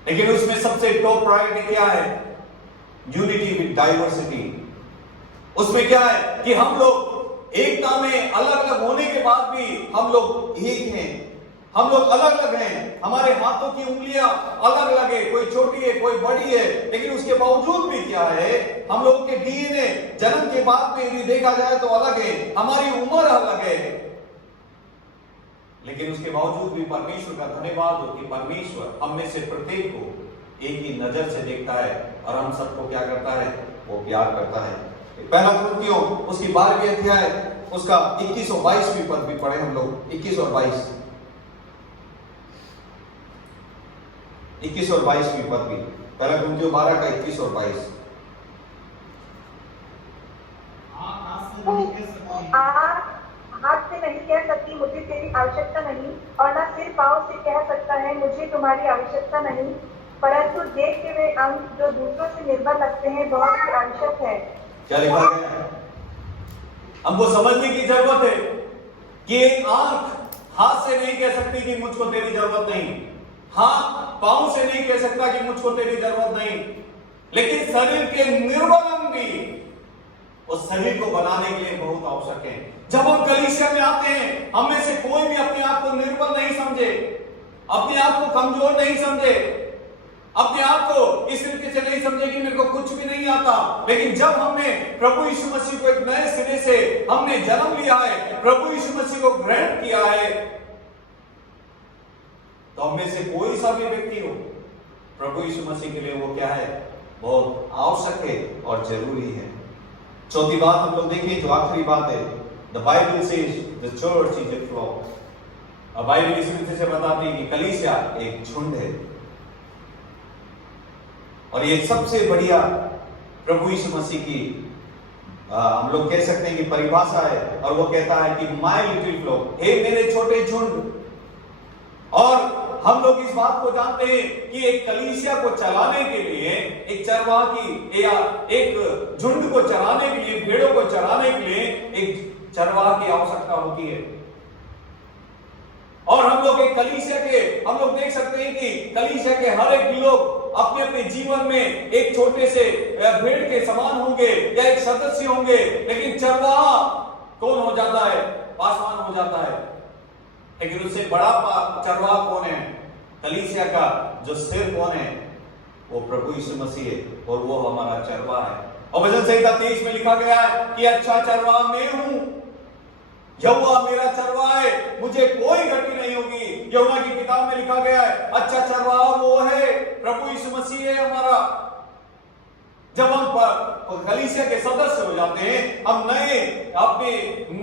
लेकिन उसमें सबसे टॉप प्रायोरिटी क्या है? Unity with diversity. उसमें क्या है कि हम लोग एकता में अलग अलग होने के बाद भी हम लोग एक हैं, हम लोग अलग अलग हैं, हमारे हाथों की उंगलियां अलग अलग है, कोई छोटी है कोई बड़ी है, लेकिन उसके बावजूद भी क्या है? हम लोग के डीएनए जन्म के बाद में यदि देखा जाए तो अलग है, हमारी उम्र अलग है, लेकिन उसके बावजूद भी परमेश्वर का धन्यवाद हो कि परमेश्वर हम में से प्रत्येक को एक ही नजर से देखता है और हम सबको क्या करता है? वो प्यार करता है। पहला कुरिन्थियों उसकी 12वीं अध्याय उसका 21 और 22 पद भी पढ़े हम लोग, 21 और 22, 21 और 22 पद भी, पहला कुरिन्थियों 12 का 21 और 22। हाथ से नहीं कह सकती मुझे तेरी आवश्यकता नहीं, और न सिर पाँव से कह सकता है मुझे तुम्हारी आवश्यकता नहीं, परंतु देखते हुए अंग जो दूसरों से निर्भर लगते हैं बहुत ही आवश्यक है। क्या लिखा गया है? हमको समझने की जरूरत है कि एक आंख हाथ से नहीं कह सकती कि मुझको तेरी जरूरत नहीं, हाथ पाँव से नहीं कह सकता कि मुझको तेरी जरूरत नहीं, लेकिन शरीर के निर्बल अंग भी उस शरीर को बनाने के लिए बहुत आवश्यक है। जब हम कलीसिया में आते हैं, हम में से कोई भी अपने आप को निर्बल नहीं समझे, अपने आप को कमजोर नहीं समझे, अपने आप को इस तरीके से नहीं समझे कि मेरे को कुछ भी नहीं आता, लेकिन जब हमने प्रभु यीशु मसीह को एक नए सिरे से हमने जन्म लिया है, प्रभु यीशु मसीह को ग्रहण किया है, तो हम में से कोई सा भी व्यक्ति हो, प्रभु यीशु मसीह के लिए वो क्या है? बहुत आवश्यक है और जरूरी है। चौथी बात हम लोग देखें, जो आखिरी बात है, the Bible says the church is a flock. अब बाइबल इस तरीके से बताती है कि कलीसिया एक झुंड है, और ये सबसे बढ़िया प्रभु यीशु मसीह की हम लोग कह सकते हैं कि परिभाषा है, और वो कहता है कि माय लिटिल फ्लॉक, हे मेरे छोटे झुंड। और हम लोग इस बात को जानते हैं कि एक कलीसिया को चलाने के लिए, एक चरवाहा की या एक झुंड को चलाने के लिए, भेड़ों को चलाने के लिए एक चरवाहा की आवश्यकता होती है। और हम लोग एक कलीसिया के, हम लोग देख सकते हैं कि कलीसिया के हर एक लोग अपने अपने जीवन में एक छोटे से भेड़ के समान होंगे या एक सदस्य होंगे, लेकिन चरवाहा कौन हो जाता है? पासवान हो जाता है। लेकिन उससे बड़ा चरवाहा कौन है? कलीसिया का जो सिर कौन है? वो प्रभु यीशु मसीह है, और वो हमारा चरवाहा है। और भजन संहिता 23 में लिखा गया है कि अच्छा चरवाहा मैं हूं, यहोवा मेरा चरवाहा है, मुझे कोई घटी नहीं होगी। यहोवा की किताब में लिखा गया है अच्छा चरवाहा वो है, प्रभु यीशु मसीह है हमारा। जब हम कलीसिया के सदस्य हो जाते हैं, हम अपने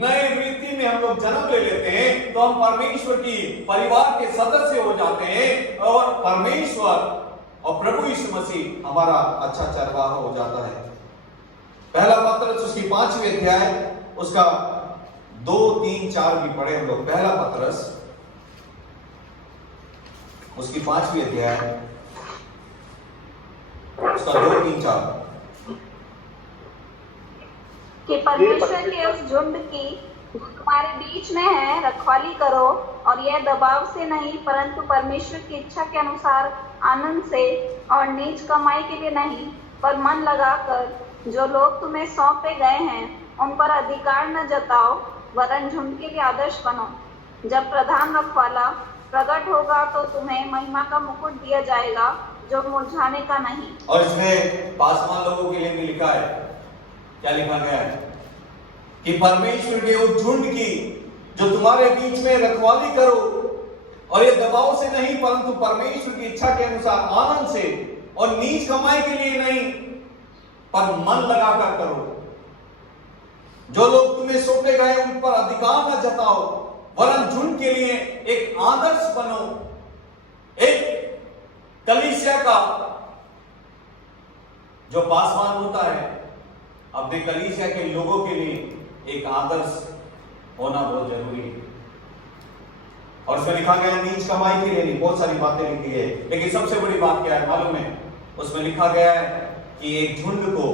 नए रीति में हम लोग जन्म ले लेते हैं, तो हम परमेश्वर की परिवार के सदस्य हो जाते हैं, और परमेश्वर और प्रभु यीशु मसीह हमारा अच्छा चरवाहा हो जाता है। पहला पत्रस उसकी 5वीं अध्याय उसका 2, 3, 4 भी पढ़े हम लोग। पहला पतरस उसकी 5वीं अध्याय उसका 2, 3, 4 कि परमेश्वर के उस झुंड की जो तुम्हारे बीच में है रखवाली करो, और यह दबाव से नहीं परंतु परमेश्वर की इच्छा के अनुसार आनंद से, और नीच कमाई के लिए नहीं पर मन लगाकर जो लोग तुम्हें सौंपे गए हैं उन पर अधिकार न जताओ, वरन झुंड के लिए आदर्श बनो। जब प्रधान रखवाला प्रकट होगा तो तुम्हें महिमा का मुकुट दिया जाएगा जो मुरझाने का नहीं। और इसमें पासवान लोगों के लिए भी लिखा है, क्या लिखा गया है कि परमेश्वर के उस झुंड की जो तुम्हारे बीच में रखवाली करो, और ये दबाव से नहीं परंतु परमेश्वर की इच्छा के अनुसार आनंद से, और नीच कमाई के लिए नहीं पर मन लगाकर करो। जो लोग तुम्हें सौंपे गए उन पर अधिकार न जताओ, वरन झुंड के लिए एक आदर्श बनो। एक कलीसिया का जो पासवान होता है अपने कलीसिया के लोगों के लिए एक आदर्श होना बहुत जरूरी है। और उसमें लिखा गया नीच कमाई के लिए नहीं, बहुत सारी बातें लिखी है, लेकिन सबसे बड़ी बात क्या है मालूम है? उसमें लिखा गया है कि एक झुंड को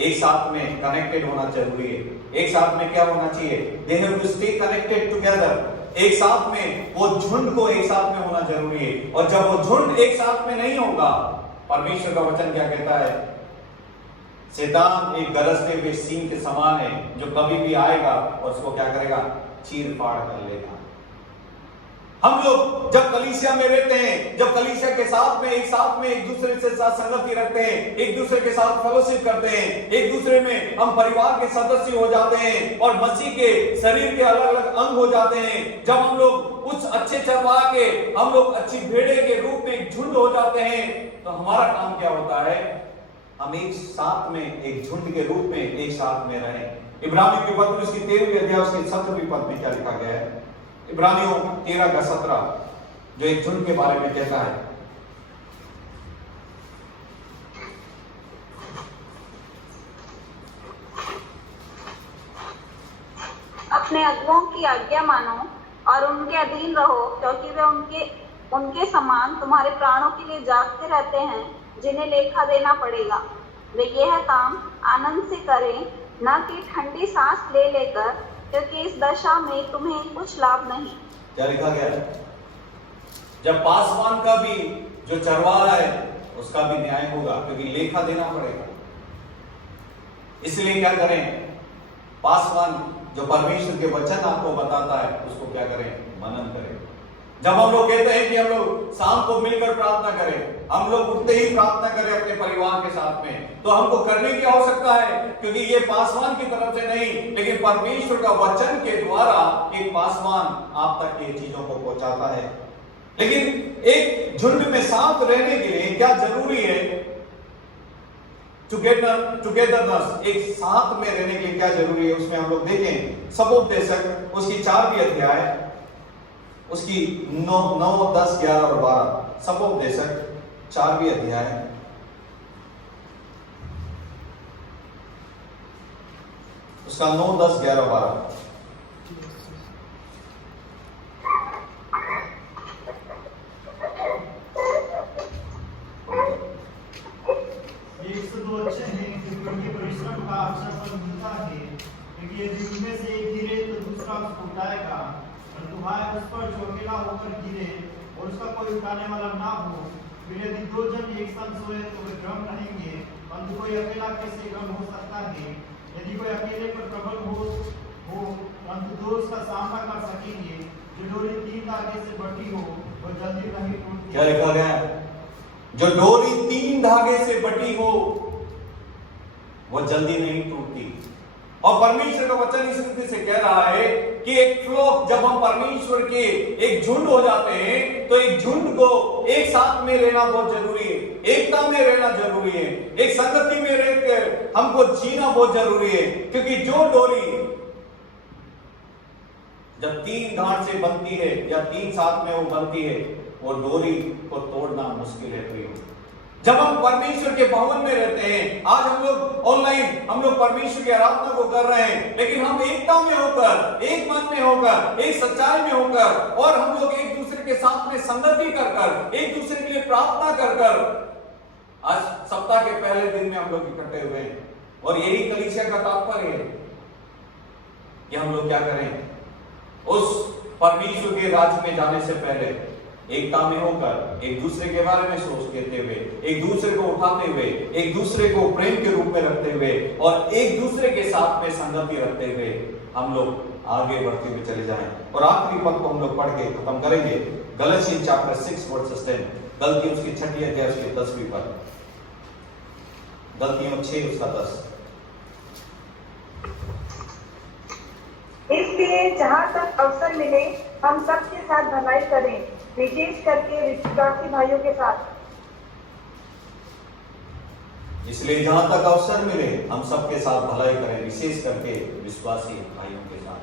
एक साथ में कनेक्टेड होना जरूरी है। एक साथ में क्या होना चाहिए? They have to stay connected together. एक साथ में वो झुंड को एक साथ में होना जरूरी है। और जब वो झुंड एक साथ में नहीं होगा, परमेश्वर का वचन क्या कहता है? शैतान एक गरजते हुए सिंह के समान है जो कभी भी आएगा और उसको क्या करेगा? चीर फाड़ कर लेगा। हम लोग जब कलीसिया में रहते हैं, जब कलीसिया के साथ में एक दूसरे से साथ संगति रखते हैं, एक दूसरे के साथ फेलोशिप करते हैं, एक दूसरे में हम परिवार के सदस्य हो जाते हैं और मसीह के शरीर के अलग अलग अंग हो जाते हैं। जब हम लोग कुछ अच्छे चरवा के हम लोग अच्छी भेड़े के रूप में एक झुंड हो जाते हैं, तो हमारा काम क्या होता है? हम एक साथ में एक झुंड के रूप में एक साथ में रहें। इब्रानियों की पत्री उसकी 13वीं अध्याय उसके 17वीं पद में क्या लिखा गया है? इब्रानियों 13:17 जो एक झुंड के बारे में कहता है, अपने अगुओं की आज्ञा मानो और उनके अधीन रहो, क्योंकि वे उनके समान तुम्हारे प्राणों के लिए जागते रहते हैं, जिन्हें लेखा देना पड़ेगा। वे यह काम आनंद से करें, न कि ठंडी सांस ले लेकर, क्योंकि इस दशा में तुम्हें कुछ लाभ नहीं। क्या लिखा गया है? जब पासवान का भी जो चरवा रहा है उसका भी न्याय होगा, क्योंकि लेखा देना पड़ेगा। इसलिए क्या करें? पासवान जो परमेश्वर के वचन आपको बताता है उसको क्या करें? मनन करें। जब हम लोग कहते हैं कि हम लोग शाम को मिलकर प्रार्थना करें, हम लोग उठते ही प्रार्थना करें अपने परिवार के साथ में, तो हमको करने की आवश्यकता है, क्योंकि ये पासवान की तरफ से नहीं, लेकिन परमेश्वर का वचन के द्वारा एक पासवान आप तक ये चीजों को पहुंचाता है। लेकिन एक झुंड में साथ रहने के लिए क्या जरूरी है? टुगेदरनेस, एक साथ में रहने के लिए क्या जरूरी है? उसमें हम लोग देखें सपोपदेशक उसकी 4वीं अध्याय उसकी 9, 10, 11 और 12। सपोपदेशक 4वीं अध्याय उसका 9, 10, 11, 12। अच्छे हैं क्योंकि परिश्रम का अवसर पर मिलता है, क्योंकि यदि उनमें से एक गिरे तो दूसरा उसको उठाएगा, और तुम्हारे उस पर जो अकेला होकर गिरे और उसका कोई उठाने वाला ना हो। फिर यदि 2 जन एक साथ सोए तो वे क्रम रहेंगे, परंतु कोई अकेला कैसे क्रम हो सकता है? यदि कोई अकेले पर प्रबल हो परंतु 2 उसका सामना कर सकेंगे। जो डोरी 3 धागे से बटी हो वो जल्दी नहीं टूटती। क्या लिखा गया है? जो डोरी 3 धागे से बटी हो वो जल्दी नहीं टूटती। और परमेश्वर का वचन इस रीति से कह रहा है कि एक फ्लोक, जब हम परमेश्वर के एक झुंड हो जाते हैं तो एक झुंड को एक साथ में रहना बहुत जरूरी है, एकता में रहना जरूरी है, एक संगति में रहकर हमको जीना बहुत जरूरी है। क्योंकि जो डोरी जब 3 गांठ से बनती है या 3 साथ में वो बनती है, वो डोरी को तोड़ना मुश्किल है प्रियो। जब हम परमेश्वर के भवन में रहते हैं, आज हम लोग ऑनलाइन हम लोग परमेश्वर की आराधना को कर रहे हैं, लेकिन हम एकता में होकर, एक मन में होकर, एक सच्चाई में होकर, और हम लोग एक दूसरे के साथ में संगति कर कर, एक दूसरे के लिए प्रार्थना कर कर, आज सप्ताह के पहले दिन में हम लोग इकट्ठे हुए हैं। और यही कलीसिया का तात्पर्य है कि हम लोग क्या करें, उस परमेश्वर के राज्य में जाने से पहले एकता में होकर, एक दूसरे के बारे में सोच लेते हुए, एक दूसरे को उठाते हुए, एक दूसरे को प्रेम के रूप में रखते हुए, और एक दूसरे के साथ में संगति रखते हुए हम लोग आगे बढ़ते हुए चले जाएं। और आखिरी पद को हम लोग पढ़ के खत्म करेंगे, गलातियन चैप्टर 6 वर्सेस 10, गलतियों उसकी 6वीं अध्याय उसके 10वीं पद, गलतियों 6 उसका 10। इसलिए जहाँ तक अवसर मिले हम सबके साथ भलाई करें, विशेष करके विश्वासी भाइयों के साथ। इसलिए जहां तक अवसर मिले हम सबके साथ भलाई करें, विशेष करके विश्वासी भाइयों के साथ।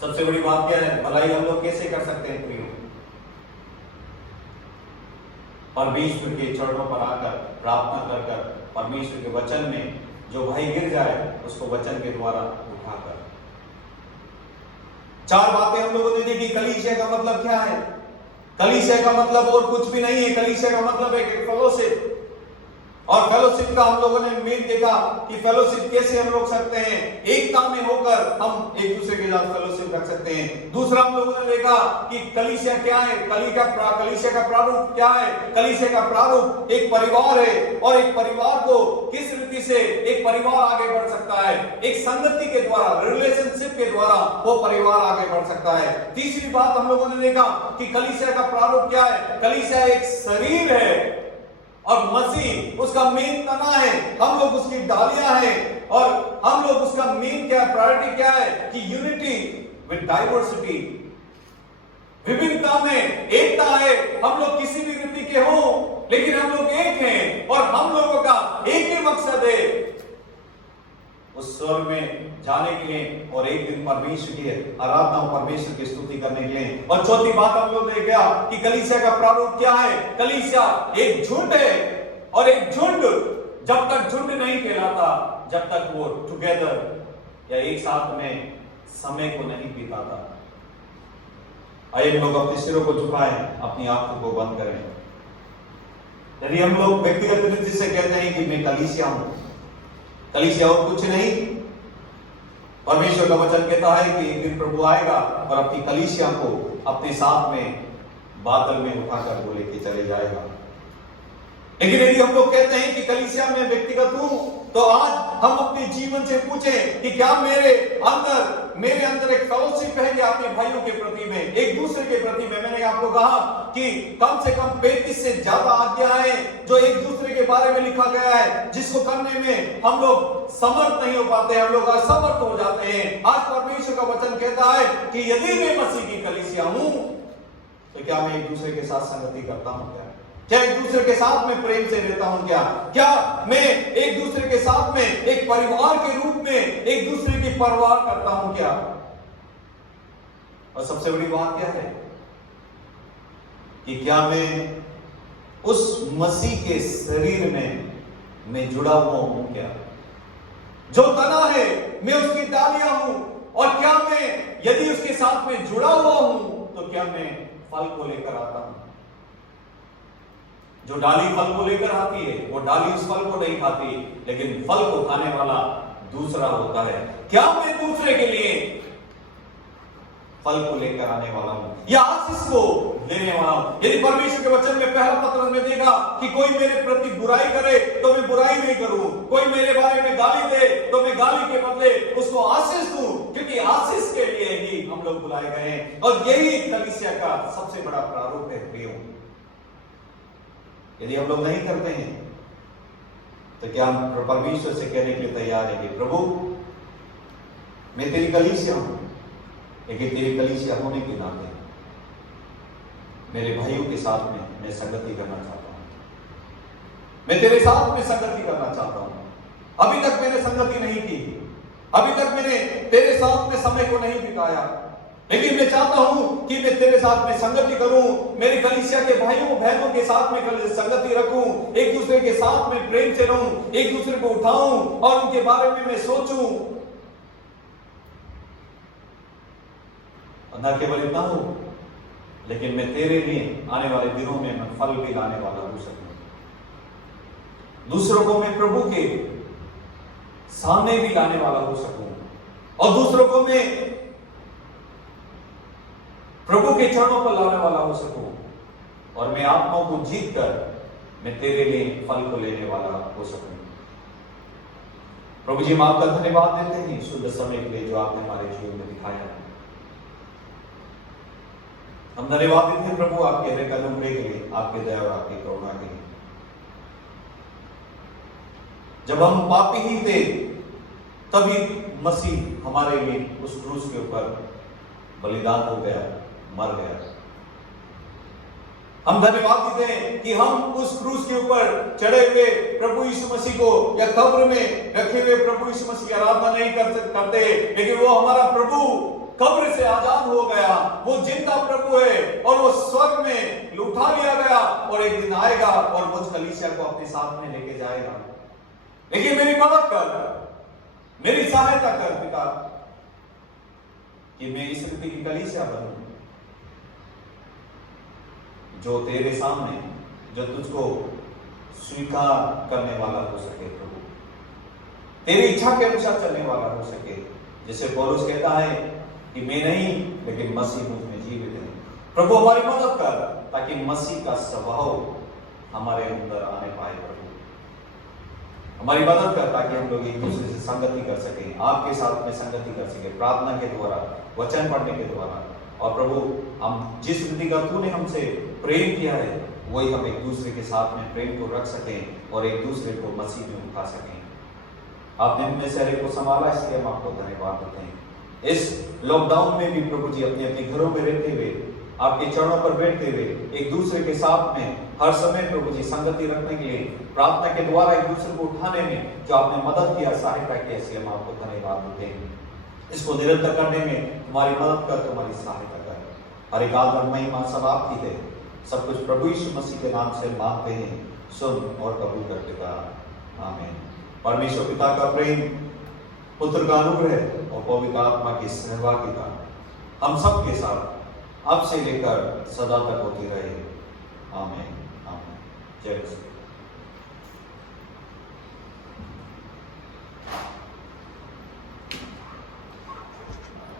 सबसे बड़ी बात क्या है, भलाई हम लोग कैसे कर सकते हैं प्रियो? परमेश्वर के चरणों पर आकर प्रार्थना कर कर, परमेश्वर के वचन में जो भाई गिर जाए उसको वचन के द्वारा उठाकर। 4 बातें हम लोगों ने देखी। कलीसिया का मतलब क्या है? कलीसिया का मतलब और कुछ भी नहीं है। कलीसिया का मतलब है एक फेलोशिप, और फेलोशिप का हम लोगों ने मेन देखा कि फेलोशिप कैसे हम रोक सकते हैं, एकता में होकर हम एक दूसरे के साथ फेलोशिप रख सकते हैं। दूसरा हम लोगों ने देखा कि कलीसिया क्या है, कलीसिया का प्रारूप क्या है। कलीसिया का प्रारूप एक परिवार है, और एक परिवार को किस रीति से एक परिवार आगे बढ़ सकता है, एक संगति के द्वारा, रिलेशनशिप के द्वारा वो परिवार आगे बढ़ सकता है। तीसरी बात हम लोगों ने देखा कि कलीसिया का प्रारूप क्या है। कलीसिया एक शरीर है, और मसीह उसका मेन तना है, हम लोग उसकी डालियां हैं, और हम लोग उसका मेन क्या प्रायोरिटी क्या है कि यूनिटी विद डाइवर्सिटी, विभिन्नता में एकता है। हम लोग किसी भी रीति के हों, लेकिन हम लोग एक हैं, और हम लोगों का एक ही मकसद है, उस स्वर्ग में जाने के लिए, और एक दिन परमेश्वर की आराधना और परमेश्वर की स्तुति करने के लिए। और चौथी बात हम लोग ने क्या कि कलीसिया का प्रारूप क्या है। कलीसिया एक झुंड है, और एक झुंड जब तक झुंड नहीं कहलाता, जब तक वो टुगेदर या एक साथ में समय को नहीं बिताता। आइए लोग अपने सिरों को झुकाएं, अपनी आंखों को बंद करें। यदि हम लोग व्यक्तिगत रीति से कहते हैं कि मैं कलीसिया हूं, कलीसिया और कुछ नहीं, परमेश्वर का वचन कहता है कि एक दिन प्रभु आएगा और अपनी कलीसिया को अपने साथ में बादल में उठाकर वो लेके चले जाएगा। लेकिन यदि हम लोग कहते हैं कि कलीसिया में व्यक्तिगत हूं, तो आज हम अपने जीवन से पूछें कि क्या मेरे अंदर एक फेलोशिप है क्या अपने भाइयों के प्रति में, एक दूसरे के प्रति में। मैंने आपको कहा कि कम से कम 35 से ज्यादा आज्ञाएं जो एक दूसरे के बारे में लिखा गया है, जिसको करने में हम लोग समर्थ नहीं हो पाते, हम लोग असमर्थ हो जाते हैं। आज परमेश्वर का वचन कहता है कि यदि मैं मसीह की कलीसिया हूं, तो क्या मैं एक दूसरे के साथ संगति करता हूं? क्या एक दूसरे के साथ में प्रेम से रहता हूं? क्या मैं एक दूसरे के साथ में एक परिवार के रूप में एक दूसरे की परवाह करता हूं? क्या, और सबसे बड़ी बात क्या है कि क्या मैं उस मसीह के शरीर में मैं जुड़ा हुआ हूं? क्या जो तना है मैं उसकी डालियां हूं, और क्या मैं यदि उसके साथ में जुड़ा हुआ हूं तो क्या मैं फल को लेकर आता हूं? जो डाली फल को लेकर आती है, वो डाली उस फल को नहीं खाती, लेकिन फल को खाने वाला दूसरा होता है। क्या मैं दूसरे के लिए फल को लेकर आने वाला हूं, या आशीष को देने वाला हूं? यदि परमेश्वर के वचन में पहला पत्र में देखा कि कोई मेरे प्रति बुराई करे तो मैं बुराई नहीं करूं, कोई मेरे बारे में गाली दे तो मैं गाली के बदले उसको आशीष दूं, क्योंकि आशीष के लिए ही हम लोग बुलाए गए हैं। और यही कलीसिया का सबसे बड़ा प्रारूप है प्रियो। यदि हम लोग नहीं करते हैं तो क्या हम परमेश्वर से कहने के लिए तैयार है कि प्रभु मैं तेरी कलीसिया हूं, लेकिन तेरी कलीसिया होने के नाते मेरे भाइयों के साथ में मैं संगति करना चाहता हूं, मैं तेरे साथ में संगति करना चाहता हूं। अभी तक मैंने संगति नहीं की, अभी तक मैंने तेरे साथ में समय को नहीं बिताया, लेकिन मैं चाहता हूं कि मैं तेरे साथ में संगति करूं, मेरी कलीसिया के भाइयों बहनों के साथ में संगति रखूं, एक दूसरे के साथ में प्रेम से रहूं, एक दूसरे को उठाऊं और उनके बारे में मैं सोचूं। और न केवल इतना हो, लेकिन मैं तेरे लिए आने वाले दिनों में मैं फल भी लाने वाला हो सकूं, दूसरों को मैं प्रभु के सामने भी लाने वाला हो सकूं, और दूसरों को मैं प्रभु के चरणों पर लाने वाला हो सकूं, और मैं आत्माओं को जीत कर मैं तेरे लिए फल को लेने वाला हो सकूं। प्रभु जी, हम आपका धन्यवाद देते हैं शुद्ध समय के लिए जो आपने हमारे जीवन में दिखाया है। हम धन्यवाद देते हैं प्रभु आपके हृदय का अनुग्रह के लिए, आपके दया और आपकी करुणा के लिए। जब हम पापी ही थे तभी मसीह हमारे लिए उस क्रूस के ऊपर बलिदान हो गया, मर गया। हम धन्यवाद देते हैं कि हम उस क्रूस के ऊपर चढ़े हुए प्रभु यीशु मसीह को या कब्र में रखे हुए प्रभु यीशु मसीह की आराधना नहीं करते, लेकिन वो हमारा प्रभु कब्र से आजाद हो गया, वो जिंदा प्रभु है और वो स्वर्ग में उठा लिया गया और एक दिन आएगा और मुझ कलीसिया को अपने साथ में लेके जाएगा। लेकिन मेरी मदद कर, मेरी सहायता कर पिता, कि मैं इस रीति की कलीसिया बनूं जो तेरे सामने, जो तुझको स्वीकार करने वाला हो सके प्रभु, तेरी इच्छा के अनुसार चलने वाला हो सके। जैसे पौलुस कहता है कि मैं नहीं लेकिन मसीह मुझ में जीवित है। प्रभु हमारी मदद कर ताकि मसीह का स्वभाव हमारे अंदर आने पाए। प्रभु हमारी मदद कर ताकि हम लोग एक दूसरे से संगति कर सकें, आपके साथ में संगति कर सकें, प्रार्थना के द्वारा, वचन पढ़ने के द्वारा। और प्रभु हम जिस रीति का तूने हमसे प्रेम किया है वही हम एक दूसरे के साथ में प्रेम को रख सकें और एक दूसरे को मसीह में उठा सकें। आपने हमें से हर एक को संभाला, इसलिए हम आपको धन्यवाद देते हैं। इस लॉकडाउन में भी प्रभु जी अपने अपने घरों में रहते हुए, आपके चरणों पर बैठते हुए, एक दूसरे के साथ में हर समय प्रभु जी संगति रखने के लिए, प्रार्थना के द्वारा एक दूसरे को उठाने में जो आपने मदद किया, सहायता की, इसलिए हम आपको धन्यवाद देते हैं। इसको निरंतर करने में तुम्हारी मदद कर, तुम्हारी सहायता कर। हर एक आदर महिमा सब आपकी है। सब कुछ प्रभु यीशु मसीह के नाम से मांगते हैं, सुन और कबूल करते का, आमीन। परमेश्वर पिता का प्रेम, पुत्र का अनुग्रह और पवित्र आत्मा की सहभागिता हम सब के साथ अब से लेकर सदा तक होती रहे। आमीन। आमीन। जय मसीह।